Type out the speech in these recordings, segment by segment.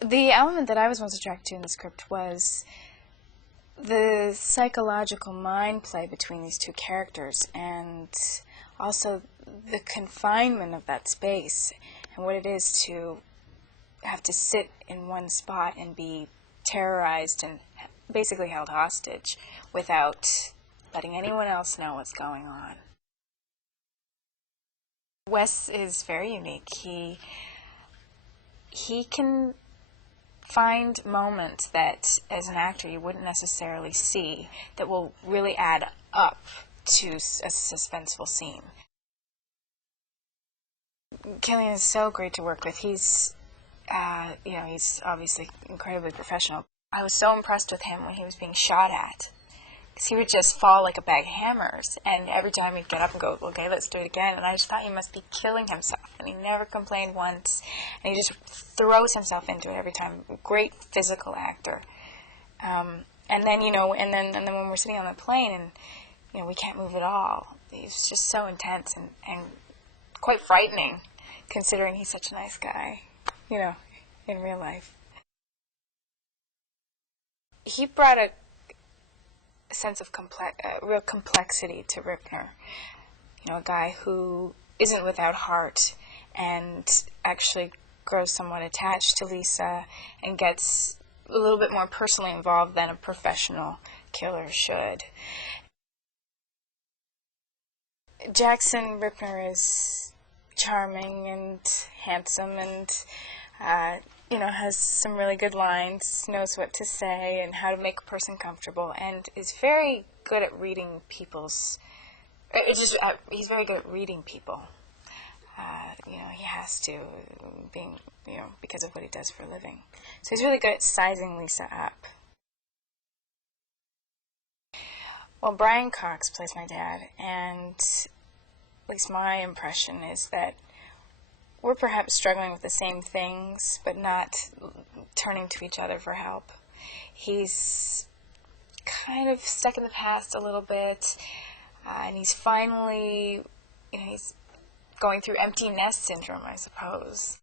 The element that I was most attracted to in the script was the psychological mind play between these two characters, and also the confinement of that space and what it is to have to sit in one spot and be terrorized and basically held hostage without letting anyone else know what's going on. Wes is very unique. He can find moments that, as an actor, you wouldn't necessarily see that will really add up to a suspenseful scene. Killian is so great to work with. He's obviously incredibly professional. I was so impressed with him when he was being shot at, because he would just fall like a bag of hammers, and every time he'd get up and go, okay, let's do it again, and I just thought he must be killing himself, and he never complained once, and he just throws himself into it every time. Great physical actor. And then when we're sitting on the plane and we can't move at all, he's just so intense and quite frightening, considering he's such a nice guy, in real life. He brought a sense of real complexity to Ripner. A guy who isn't without heart and actually grows somewhat attached to Lisa and gets a little bit more personally involved than a professional killer should. Jackson Ripner is charming and handsome and has some really good lines, knows what to say and how to make a person comfortable, and is very good at reading people's... he's very good at reading people. He has to, because of what he does for a living. So he's really good at sizing Lisa up. Well, Brian Cox plays my dad, and at least my impression is that we're perhaps struggling with the same things, but not turning to each other for help. He's kind of stuck in the past a little bit, and he's finally, he's going through empty nest syndrome, I suppose.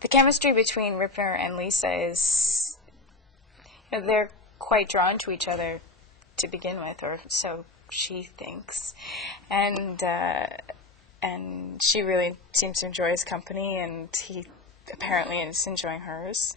The chemistry between Ripner and Lisa is, they're quite drawn to each other to begin with, or so she thinks, and she really seems to enjoy his company, and he apparently is enjoying hers.